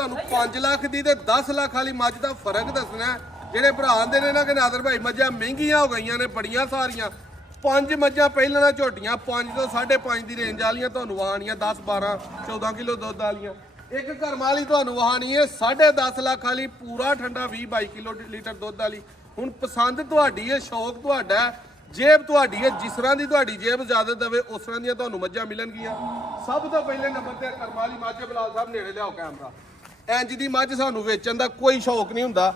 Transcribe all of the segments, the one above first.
ਤੁਹਾਨੂੰ 5 ਲੱਖ ਦੀ ਤੇ 10 ਲੱਖ ਵਾਲੀ ਮੱਝ ਦਾ ਫਰਕ ਦੱਸਣਾ। ਜਿਹੜੇ ਭਰਾ ਆਂਦੇ ਨੇ ਨਾ ਕਿ ਨਾਦਰ ਭਾਈ ਮੱਝਾਂ ਮਹਿੰਗੀਆਂ ਹੋ ਗਈਆਂ ਨੇ ਬੜੀਆਂ ਸਾਰੀਆਂ, 5 ਮੱਝਾਂ ਪਹਿਲਾਂ ਝੋਟੀਆਂ 5 ਤੋਂ 5.5 ਦੀ ਰੇਂਜ ਵਾਲੀਆਂ ਤੁਹਾਨੂੰ ਵਹਾਣੀਆਂ 10 12 14 ਕਿਲੋ ਦੁੱਧ ਵਾਲੀਆਂ। ਇੱਕ ਘਰਮਾ ਵਾਲੀ ਤੁਹਾਨੂੰ ਵਹਾਣੀ ਹੈ 10.5 ਲੱਖ ਵਾਲੀ ਪੂਰਾ ਠੰਡਾ 20-22 ਕਿਲੋ ਲੀਟਰ ਦੁੱਧ ਵਾਲੀ। ਹੁਣ ਪਸੰਦ ਤੁਹਾਡੀ ਹੈ, ਸ਼ੌਕ ਤੁਹਾਡਾ ਹੈ, ਜੇਬ ਤੁਹਾਡੀ ਹੈ, ਜਿਸ ਤਰ੍ਹਾਂ ਦੀ ਤੁਹਾਡੀ ਜੇਬ ਇਜਾਜ਼ਤ ਦੇਵੇ ਉਸ ਤਰ੍ਹਾਂ ਦੀਆਂ ਤੁਹਾਨੂੰ ਮੱਝਾਂ ਮਿਲਣਗੀਆਂ। ਸਭ ਤੋਂ ਪਹਿਲੇ ਨੰਬਰ ਤੇ ਕਰਮਾ ਵਾਲੀ ਮੱਝ ਬਲਾਲ ਸਾਹਿਬ ਨੇੜੇ ਲਿਆਓ ਕੈਮਰਾ। ਇੰਜ ਦੀ ਮੱਝ ਸਾਨੂੰ ਵੇਚਣ ਦਾ ਕੋਈ ਸ਼ੌਕ ਨਹੀਂ ਹੁੰਦਾ।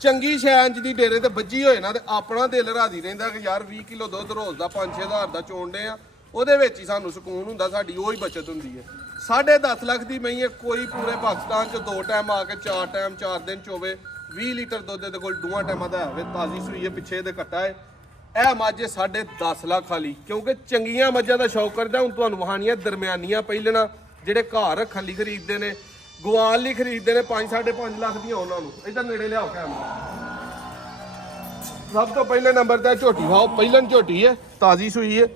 ਚੰਗੀ ਸ਼ੈ ਇੰਜ ਦੀ ਡੇਰੇ ਤੇ ਵੱਜੀ ਹੋਏ ਨਾ ਤੇ ਆਪਣਾ ਦਿਲ ਰਾਜ਼ੀ ਰਹਿੰਦਾ ਕਿ ਯਾਰ 20 ਕਿਲੋ ਦੁੱਧ ਰੋਜ਼ ਦਾ 5-6 ਹਜ਼ਾਰ ਦਾ ਚੋਣਦੇ ਆ, ਉਹਦੇ ਵਿੱਚ ਹੀ ਸਾਨੂੰ ਸਕੂਨ ਹੁੰਦਾ, ਸਾਡੀ ਉਹ ਹੀ ਬਚਤ ਹੁੰਦੀ ਹੈ। 10.5 ਲੱਖ ਦੀ ਮਹੀਂ ਹੈ, ਕੋਈ ਪੂਰੇ ਪਾਕਿਸਤਾਨ 'ਚ 2 ਟਾਈਮ ਆ ਕੇ 4 ਟਾਈਮ 4 ਦਿਨ ਚੋਵੇ 20 ਲੀਟਰ ਦੁੱਧ ਦੇ ਕੋਲ 2 ਟਾਈਮਾਂ ਦਾ ਹੋਵੇ, ਤਾਜ਼ੀ ਸੂਈ ਹੈ, ਪਿੱਛੇ ਦੇ ਕੱਟਾ ਹੈ। ਇਹ ਮੱਝ 10.5 ਲੱਖ ਵਾਲੀ, ਕਿਉਂਕਿ ਚੰਗੀਆਂ ਮੱਝਾਂ ਦਾ ਸ਼ੌਕ ਕਰਦਾ। ਹੁਣ ਤੁਹਾਨੂੰ ਵਹਾਣੀਆਂ ਦਰਮਿਆਨੀਆਂ ਪਹਿਲਣਾ ਜਿਹੜੇ ਘਰ ਰੱਖਣ ਲਈ ਖਰੀਦਦੇ ਨੇ, ਗਵਾਲ ਲਈ ਖਰੀਦਦੇ ਨੇ 5-5.5 ਲੱਖ ਦੀਆਂ, ਉਹਨਾਂ ਨੂੰ ਇਧਰ ਨੇੜੇ ਲਿਆਓ ਕੈਮਰਾ। ਸਭ ਤੋਂ ਪਹਿਲੇ ਨੰਬਰ ਤੇ ਝੋਟੀ ਖਾਓ, ਪਹਿਲਣ ਝੋਟੀ ਹੈ, ਤਾਜ਼ੀ ਸੂਈ ਹੈ,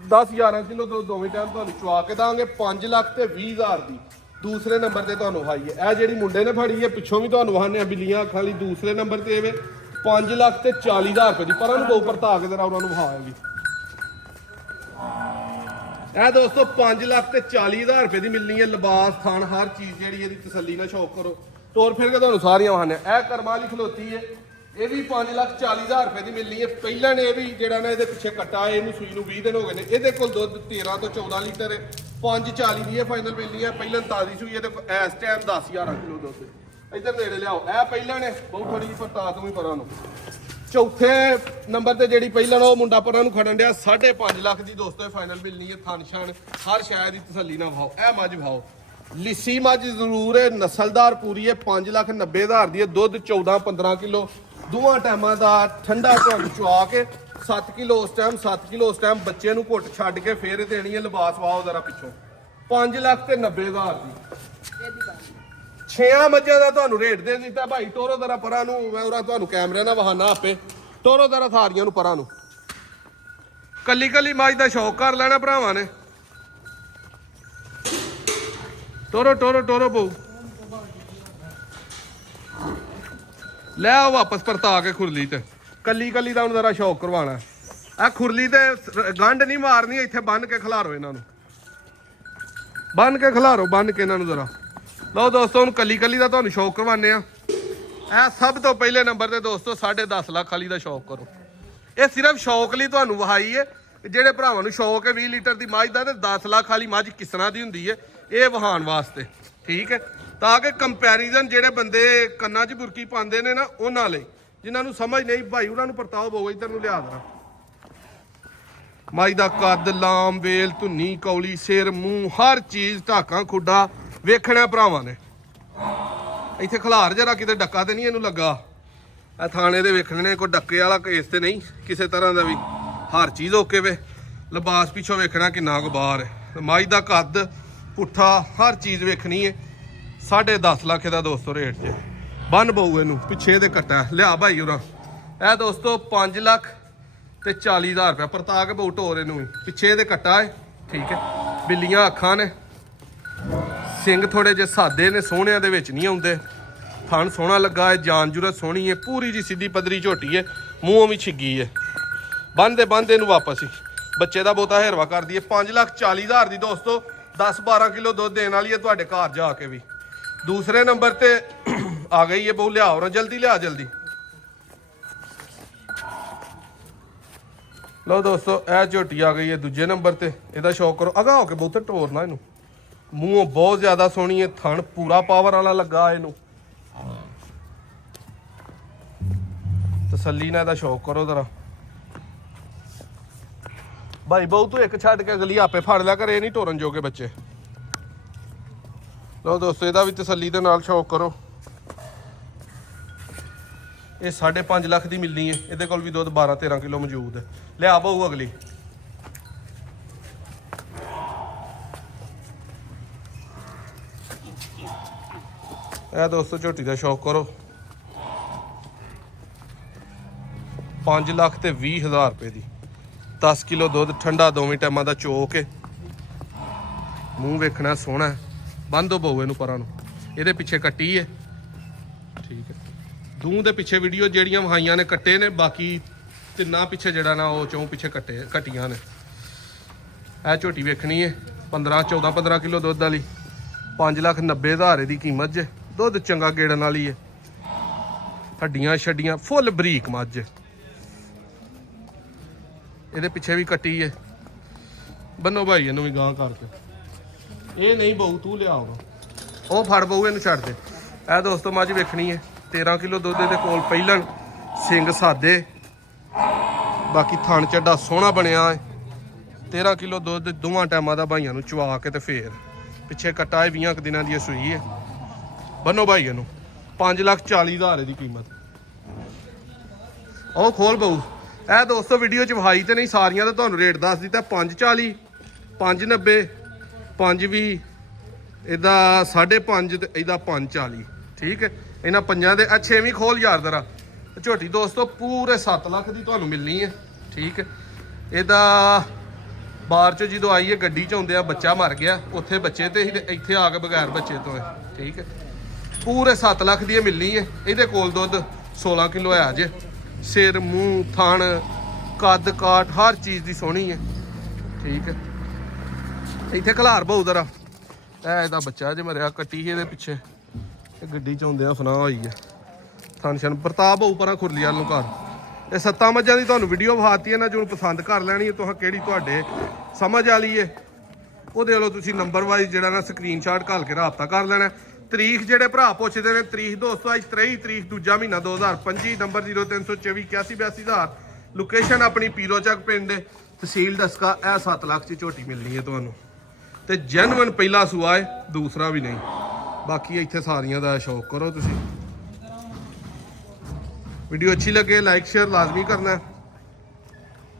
10-11 ਕਿਲੋ ਦੁੱਧ ਦੋਵੇਂ ਟਾਈਮ ਤੁਹਾਨੂੰ ਚਵਾ ਕੇ ਦਾਂਗੇ 5 ਲੱਖ ਤੇ 20 ਹਜ਼ਾਰ ਦੀ। ਦੂਸਰੇ ਨੰਬਰ ਤੇ ਤੁਹਾਨੂੰ ਹਾਈ ਹੈ, ਇਹ ਜਿਹੜੀ ਮੁੰਡੇ ਨੇ ਫੜੀ ਹੈ ਪਿੱਛੋਂ ਵੀ ਤੁਹਾਨੂੰ ਵਹਾਨੇ ਬਿੱਲੀਆਂ ਅੱਖਾਂ ਵਾਲੀ। ਦੂਸਰੇ ਨੰਬਰ ਤੇ ਇਹ 5 ਲੱਖ ਤੇ 40 ਹਜ਼ਾਰ ਰੁਪਏ ਦੀ, ਪਰ ਉਹਨੂੰ ਦੋ ਪਰਤਾ ਕੇ ਜਰਾ ਉਹਨਾਂ ਨੂੰ ਵਹਾਏਗੀ। ਇਹ ਦੋਸਤੋ 5 ਲੱਖ ਤੇ 40 ਹਜ਼ਾਰ ਰੁਪਏ ਦੀ ਮਿਲਣੀ ਹੈ। ਲਿਬਾਸ ਥਾਣ ਹਰ ਚੀਜ਼ ਜਿਹੜੀ ਇਹਦੀ ਤਸੱਲੀ ਨਾਲ ਸ਼ੌਕ ਕਰੋ, ਤੋਰ ਫਿਰ ਕੇ ਤੁਹਾਨੂੰ ਸਾਰੀਆਂ ਵਹਾਨੇ। ਇਹ ਕਰਮਾ ਵਾਲੀ ਖਲੋਤੀ ਹੈ, ਇਹ ਵੀ 5 ਲੱਖ 40 ਹਜ਼ਾਰ ਰੁਪਏ ਦੀ ਮਿਲਣੀ ਹੈ। ਪਹਿਲਾਂ ਨੇ ਇਹ ਵੀ ਜਿਹੜਾ ਨਾ ਇਹਦੇ ਪਿੱਛੇ ਕੱਟਾ, ਇਹਨੂੰ ਸੂਈ ਨੂੰ 20 ਦਿਨ ਹੋ ਗਏ ਨੇ। ਇਹਦੇ ਕੋਲ ਦੁੱਧ 13 ਤੋਂ 14 ਲੀਟਰ ਹੈ, 5.40 ਦੀ ਇਹ ਫਾਈਨਲ ਮਿਲਣੀ ਹੈ। ਪਹਿਲਾਂ ਤਾਜ਼ੀ ਸੂਈ ਇਹਦੇ ਕੋਲ ਇਸ ਟਾਈਮ 10-11 ਕਿਲੋ ਦੁੱਧ। ਇੱਧਰ ਨੇੜੇ ਲਿਆਓ, ਇਹ ਪਹਿਲਾਂ ਨੇ ਬਹੁਤ ਥੋੜੀ ਜਿਹੀ ਪਰਤਾ ਤੋਂ ਵੀ ਪਰਾਂ ਨੂੰ। ਚੌਥੇ ਨੰਬਰ ਤੇ ਜਿਹੜੀ ਪਹਿਲਾਂ ਉਹ ਮੁੰਡਾ ਪਰਾਂ ਨੂੰ ਖੜਨ ਡਿਆ 5.5 ਲੱਖ ਦੀ ਦੋਸਤੋ ਫਾਈਨਲ ਮਿਲਣੀ ਹੈ। ਥਣ ਛਣ ਹਰ ਸ਼ਾਇਦ ਦੀ ਤਸੱਲੀ ਨਾਲ ਭਾਓ। ਇਹ ਮੱਝ ਭਾਓ ਲਿੱਸੀ ਮੱਝ ਜ਼ਰੂਰ ਹੈ, ਨਸਲਦਾਰ ਪੂਰੀ ਹੈ, 5 ਲੱਖ 90 ਹਜ਼ਾਰ ਦੀ ਹੈ। ਦੁੱਧ 14-15 ਕਿਲੋ ਦੋਵਾਂ ਟਾਈਮਾਂ ਦਾ ਠੰਡਾ ਤੁਹਾਨੂੰ ਚਵਾ ਕੇ 7 ਕਿਲੋ ਉਸ ਟਾਈਮ 7 ਕਿਲੋ ਉਸ ਟਾਈਮ ਬੱਚੇ ਨੂੰ ਘੁੱਟ ਛੱਡ ਕੇ ਫੇਰ ਦੇਣੀ ਹੈ। ਲਿਬਾਸ ਵਾਓ ਜ਼ਰਾ ਪਿੱਛੋਂ 5 ਲੱਖ ਤੇ 90 ਹਜ਼ਾਰ ਦੀ। 6 ਮੱਝਾਂ ਦਾ ਤੁਹਾਨੂੰ ਰੇਟ ਦੇ ਦਿੱਤਾ ਭਾਈ। ਤੋਰੋ ਜ਼ਰਾ ਪਰਾਂ ਨੂੰ, ਮੈਂ ਉਰਾ ਤੁਹਾਨੂੰ ਕੈਮਰੇ ਨਾਲ ਵਹਾਨਾ ਆਪੇ। ਤੋਰੋ ਜ਼ਰਾ ਸਾਰੀਆਂ ਨੂੰ ਪਰਾਂ ਨੂੰ। ਕੱਲੀ ਕੱਲੀ ਮੱਝ ਦਾ ਸ਼ੌਕ ਕਰ ਲੈਣਾ ਭਰਾਵਾਂ ਨੇ। ਤੋਰੋ ਟੋਰੋ ਟੋਰੋ ਬੋ ਲੈ ਆਓ ਵਾਪਸ ਪਰਤਾ ਕੇ ਖੁਰਲੀ ਤੇ। ਕੱਲੀ ਕੱਲੀ ਦਾ ਹੁਣ ਜ਼ਰਾ ਸ਼ੌਕ ਕਰਵਾਉਣਾ। ਆ ਖੁਰਲੀ ਤੇ ਗੰਢ ਨਹੀਂ ਮਾਰਨੀ, ਇੱਥੇ ਬੰਨ ਕੇ ਖਿਲਾਰੋ ਇਹਨਾਂ ਨੂੰ, ਬੰਨ ਕੇ ਖਿਲਾਰੋ, ਬੰਨ ਕੇ ਇਹਨਾਂ ਨੂੰ ਜ਼ਰਾ। ਲਓ ਦੋਸਤੋ ਹੁਣ ਕੱਲੀ ਕੱਲੀ ਦਾ ਤੁਹਾਨੂੰ ਸ਼ੌਕ ਕਰਵਾਉਂਦੇ ਆ। ਇਹ ਸਭ ਤੋਂ ਪਹਿਲੇ ਨੰਬਰ ਤੇ ਦੋਸਤੋ 10.5 ਲੱਖ ਵਾਲੀ ਦਾ ਸ਼ੌਕ ਕਰੋ। ਇਹ ਸਿਰਫ ਸ਼ੌਕ ਲਈ ਤੁਹਾਨੂੰ ਵਹਾਈ ਹੈ। ਜਿਹੜੇ ਭਰਾਵਾਂ ਨੂੰ ਸ਼ੌਕ ਹੈ 20 ਲੀਟਰ ਦੀ ਮੱਝ ਦਾ ਤੇ 10 ਲੱਖ ਵਾਲੀ ਮੱਝ ਕਿਸ ਤਰ੍ਹਾਂ ਦੀ ਹੁੰਦੀ ਹੈ, ਇਹ ਵਹਾਉਣ ਵਾਸਤੇ, ਠੀਕ ਹੈ। ਤਾਂ ਕਿ ਕੰਪੈਰੀਜ਼ਨ ਜਿਹੜੇ ਬੰਦੇ ਕੰਨਾਂ 'ਚ ਬੁਰਕੀ ਪਾਉਂਦੇ ਨੇ ਨਾ ਉਹਨਾਂ ਲਈ, ਜਿਨ੍ਹਾਂ ਨੂੰ ਸਮਝ ਨਹੀਂ ਭਾਈ ਉਹਨਾਂ ਨੂੰ ਪਰਤਾਓ ਪਊਗਾ। ਇੱਧਰ ਨੂੰ ਲਿਆ ਦੇਣਾ। ਮੱਝ ਦਾ ਕੱਦ, ਲਾਮ, ਵੇਲ, ਧੁੰਨੀ, ਕੌਲੀ, ਸਿਰ, ਮੂੰਹ, ਹਰ ਚੀਜ਼, ਢਾਕਾਂ, ਖੁੱਡਾ ਵੇਖਣਾ ਭਰਾਵਾਂ ਨੇ। ਇੱਥੇ ਖਿਲਾਰ ਜਰਾ ਕਿਤੇ ਡੱਕਾ ਤੇ ਨਹੀਂ ਇਹਨੂੰ ਲੱਗਾ। ਇਹ ਥਾਣੇ ਦੇ ਵੇਖਣੇ ਨੇ, ਕੋਈ ਡੱਕੇ ਵਾਲਾ ਕੇਸ ਤੇ ਨਹੀਂ ਕਿਸੇ ਤਰ੍ਹਾਂ ਦਾ ਵੀ। ਹਰ ਚੀਜ਼ ਓਕੇ ਵੇ। ਲਿਬਾਸ ਪਿੱਛੋਂ ਵੇਖਣਾ ਕਿੰਨਾ ਕੁ ਬਾਹਰ ਹੈ। ਮੱਝ ਦਾ ਕੱਦ, ਪੁੱਠਾ, ਹਰ ਚੀਜ਼ ਵੇਖਣੀ ਹੈ। 10.5 ਲੱਖ ਦਾ ਦੋਸਤੋ ਰੇਟ 'ਚ ਬੰਨ ਬਹੂ ਇਹਨੂੰ। ਪਿੱਛੇ ਦੇ ਕੱਟਾ ਲਿਆ ਭਾਈ ਉਰਾ। ਇਹ ਦੋਸਤੋ 5 ਲੱਖ ਤੇ 40 ਹਜ਼ਾਰ ਰੁਪਇਆ ਪਰਤਾ ਕੇ ਬਹੂ ਢੋਰ ਇਹਨੂੰ ਵੀ। ਪਿੱਛੇ ਦੇ ਕੱਟਾ ਹੈ, ਠੀਕ ਹੈ। ਬਿੱਲੀਆਂ ਅੱਖਾਂ ਨੇ, ਸਿੰਘ ਥੋੜੇ ਜਿਹੇ ਸਾਦੇ ਨੇ, ਸੋਹਣਿਆਂ ਦੇ ਵਿੱਚ ਨਹੀਂ ਆਉਂਦੇ। ਥਣ ਸੋਹਣਾ ਲੱਗਾ ਹੈ, ਜਾਨ ਜੁਰਤ ਸੋਹਣੀ ਹੈ, ਪੂਰੀ ਜੀ ਸਿੱਧੀ ਪੱਧਰੀ ਝੋਟੀ ਹੈ, ਮੂੰਹੋਂ ਵੀ ਛਿੱਗੀ ਹੈ। ਬੰਨਦੇ ਇਹਨੂੰ ਵਾਪਸ ਹੀ ਬੱਚੇ ਦਾ ਬਹੁਤਾ ਹੇਰਵਾ ਕਰਦੀ ਹੈ। 5 ਲੱਖ 40 ਹਜ਼ਾਰ ਦੀ ਦੋਸਤੋ 10-12 ਕਿਲੋ ਦੁੱਧ ਦੇਣ ਵਾਲੀ ਹੈ ਤੁਹਾਡੇ ਘਰ ਜਾ ਕੇ ਵੀ। ਦੂਸਰੇ ਨੰਬਰ ਤੇ ਆ ਗਈ ਹੈ ਬਹੁ। ਲਿਆਓ ਨਾ ਜਲਦੀ, ਲਿਆ ਜਲਦੀ। ਲਓ ਦੋਸਤੋ ਇਹ ਝੋਟੀ ਆ ਗਈ ਹੈ ਦੂਜੇ ਨੰਬਰ ਤੇ। ਇਹਦਾ ਸ਼ੌਕ ਕਰੋ, ਅਗਾ ਹੋ ਕੇ ਬਹੁਤੇ ਟੋਰਨਾ ਇਹਨੂੰ। ਮੂੰਹੋਂ ਬਹੁਤ ਜ਼ਿਆਦਾ ਸੋਹਣੀ ਹੈ, ਥਣ ਪੂਰਾ ਪਾਵਰ ਵਾਲਾ ਲੱਗਾ ਇਹਨੂੰ। ਤਸੱਲੀ ਨਾਲ ਇਹਦਾ ਸ਼ੌਕ ਕਰੋ ਜ਼ਰਾ ਭਾਈ। ਬਹੁ ਤੂੰ ਇੱਕ ਛੱਡ ਕੇ ਅਗਲੀ ਆਪੇ ਫੜ ਲਿਆ ਕਰ, ਇਹ ਨਹੀਂ ਟੋਰਨ ਜੋਗੇ ਬੱਚੇ। ਲਓ ਦੋਸਤੋ ਇਹਦਾ ਵੀ ਤਸੱਲੀ ਦੇ ਨਾਲ ਸ਼ੌਕ ਕਰੋ। ਇਹ 5.5 ਲੱਖ ਦੀ ਮਿਲਣੀ ਹੈ। ਇਹਦੇ ਕੋਲ ਵੀ ਦੁੱਧ 12-13 ਕਿਲੋ ਮੌਜੂਦ ਹੈ। ਲਿਆ ਬਹੁ ਅਗਲੀ। ਇਹ ਦੋਸਤੋ ਝੋਟੀ ਦਾ ਸ਼ੌਕ ਕਰੋ। 5 ਲੱਖ ਤੇ 20 ਹਜ਼ਾਰ ਰੁਪਏ ਦੀ, 10 ਕਿਲੋ ਦੁੱਧ ਠੰਡਾ ਦੋਵੇਂ ਟਾਈਮਾਂ ਦਾ ਚੋ ਕੇ। ਮੂੰਹ ਵੇਖਣਾ ਸੋਹਣਾ। ਬੰਦ ਹੋ ਬਹੂ ਇਹਨੂੰ ਪਰਾਂ ਨੂੰ। ਇਹਦੇ ਪਿੱਛੇ ਕੱਟੀ ਹੈ ਠੀਕ ਹੈ। ਦੂਹ ਦੇ ਪਿੱਛੇ ਵੀਡੀਓ ਜਿਹੜੀਆਂ ਵਿਖਾਈਆਂ ਨੇ ਕੱਟੇ ਨੇ, ਬਾਕੀ ਤਿੰਨਾਂ ਪਿੱਛੇ ਜਿਹੜਾ ਨਾ ਉਹ ਚੋਂ ਪਿੱਛੇ ਕੱਟੀਆਂ ਨੇ। ਇਹ ਝੋਟੀ ਵੇਖਣੀ ਹੈ 15 ਕਿਲੋ ਦੁੱਧ ਵਾਲੀ, 5,90,000 ਦੀ ਕੀਮਤ ਜੇ। ਦੁੱਧ ਚੰਗਾ ਗੇੜਨ ਵਾਲੀ ਹੈ, ਹੱਡੀਆਂ ਛੱਡੀਆਂ ਫੁੱਲ ਬਰੀਕ ਮੱਝ। ਇਹਦੇ ਪਿੱਛੇ ਵੀ ਕੱਟੀ ਹੈ। ਬੰਨੋ ਭਾਈ ਇਹਨੂੰ ਵੀ ਗਾਂ ਕਰਕੇ। ਇਹ ਨਹੀਂ ਬਹੂ ਤੂੰ ਲਿਆ ਉਹ ਫੜ ਬਹੂ, ਇਹਨੂੰ ਛੱਡ ਦੇ। ਇਹ ਦੋਸਤੋ ਮੱਝ ਵੇਖਣੀ ਹੈ 13 ਕਿਲੋ ਦੁੱਧ ਦੇ ਕੋਲ, ਪਹਿਲਣ ਸਿੰਘ ਸਾਦੇ, ਬਾਕੀ ਥਣ ਚੱਡਾ ਸੋਹਣਾ ਬਣਿਆ ਹੈ। 13 ਕਿਲੋ ਦੁੱਧ ਦੋਵਾਂ ਟਾਈਮਾਂ ਦਾ ਭਾਈਆਂ ਨੂੰ ਚਵਾ ਕੇ ਤੇ ਫੇਰ ਪਿੱਛੇ ਕੱਟਾ ਹੈ 20 ਦਿਨਾਂ ਦੀ ਸੂਈ ਹੈ। ਬੰਨੋ ਭਾਈ ਇਹਨੂੰ 5,40,000 ਦੀ ਕੀਮਤ। ਉਹ ਖੋਲ ਬਹੂ। ਇਹ ਦੋਸਤੋ ਵੀਡੀਓ ਚ ਵਿਖਾਈ ਤੇ ਨਹੀਂ ਸਾਰੀਆਂ ਦਾ ਤੁਹਾਨੂੰ ਰੇਟ ਦੱਸ ਦਿੱਤਾ। 5,40, 5,90, 5,20, ਇਹਦਾ 5.5 ਤੇ ਇਹਦਾ 5,40 ਠੀਕ ਹੈ। ਇਹਨਾਂ ਪੰਜਾਂ ਦੇ ਅੱਛੇ ਵੀ ਖੋਲ ਯਾਰ ਜ਼ਰਾ। ਝੋਟੀ ਦੋਸਤੋ ਪੂਰੇ 7 ਲੱਖ ਦੀ ਤੁਹਾਨੂੰ ਮਿਲਣੀ ਹੈ ਠੀਕ ਹੈ। ਇਹਦਾ ਬਾਹਰ ਚ ਜਦੋਂ ਆਈ ਹੈ ਗੱਡੀ ਚ ਆਉਂਦੇ ਆ ਬੱਚਾ ਮਰ ਗਿਆ, ਉੱਥੇ ਬੱਚੇ ਤੇ ਇੱਥੇ ਆ ਕੇ ਬਗੈਰ ਬੱਚੇ ਤੋਂ ਹੈ ਠੀਕ ਹੈ। ਪੂਰੇ 7 ਲੱਖ ਦੀ ਮਿਲਣੀ ਹੈ। ਇਹਦੇ ਕੋਲ ਦੁੱਧ 16 ਕਿਲੋ ਹੈ ਜੇ। ਸਿਰ ਮੂੰਹ ਥਣ ਕੱਦ ਕਾਠ ਹਰ ਚੀਜ਼ ਦੀ ਸੋਹਣੀ ਹੈ ਠੀਕ ਹੈ। ਇੱਥੇ ਖਲਾਰ ਬਹੁ ਜ਼ਰਾ। ਇਹ ਇਹਦਾ ਬੱਚਾ ਜੇ ਮਰਿਆ, ਕੱਟੀ ਇਹਦੇ ਪਿੱਛੇ ਇਹ ਗੱਡੀ ਚ ਆਉਂਦੇ ਆ ਫਨਾ ਹੋਈ ਹੈ। ਥਣ ਸ਼ਨ ਪ੍ਰਤਾਪ ਹੋਊ ਪਰਾਂ ਖੁਰਲੀ ਵਾਲ ਨੂੰ ਘਰ। ਇਹ 7 ਮੱਝਾਂ ਦੀ ਤੁਹਾਨੂੰ ਵੀਡੀਓ ਵਿਖਾਤੀ ਹੈ ਨਾ, ਜੋ ਪਸੰਦ ਕਰ ਲੈਣੀ ਹੈ ਤੁਸੀਂ, ਕਿਹੜੀ ਤੁਹਾਡੇ ਸਮਝ ਵਾਲੀ ਹੈ ਉਹਦੇ ਵੱਲੋਂ ਤੁਸੀਂ ਨੰਬਰ ਵਾਈਜ਼ ਜਿਹੜਾ ਨਾ ਸਕਰੀਨਸ਼ਾਟ ਘੱਲ ਕੇ ਰਾਬਤਾ ਕਰ ਲੈਣਾ। ਤਰੀਕ ਜਿਹੜੇ ਭਰਾ ਪੁੱਛਦੇ ਨੇ, ਤਰੀਕ ਦੋਸਤੋ ਅੱਜ 23 ਤਰੀਕ ਦੂਜਾ ਮਹੀਨਾ 2025, ਨੰਬਰ 0324 8182,000, ਲੋਕੇਸ਼ਨ ਆਪਣੀ ਪੀਰੋ ਚੱਕ ਪਿੰਡ, ਤਹਿਸੀਲ ਡਸਕਾ। ਇਹ 7 ਲੱਖ ਚ ਝੋਟੀ ਮਿਲਣੀ ਹੈ ਤੁਹਾਨੂੰ ਤੇ ਜੈਨੂਇਨ ਪਹਿਲਾ ਸੂਆ ਹੈ, ਦੂਸਰਾ ਵੀ ਨਹੀਂ। ਬਾਕੀ ਇੱਥੇ ਸਾਰੀਆਂ ਦਾ ਸ਼ੌਕ ਕਰੋ ਤੁਸੀਂ। ਵੀਡੀਓ ਅੱਛੀ ਲੱਗੇ ਲਾਈਕ ਸ਼ੇਅਰ ਲਾਜ਼ਮੀ ਕਰਨਾ।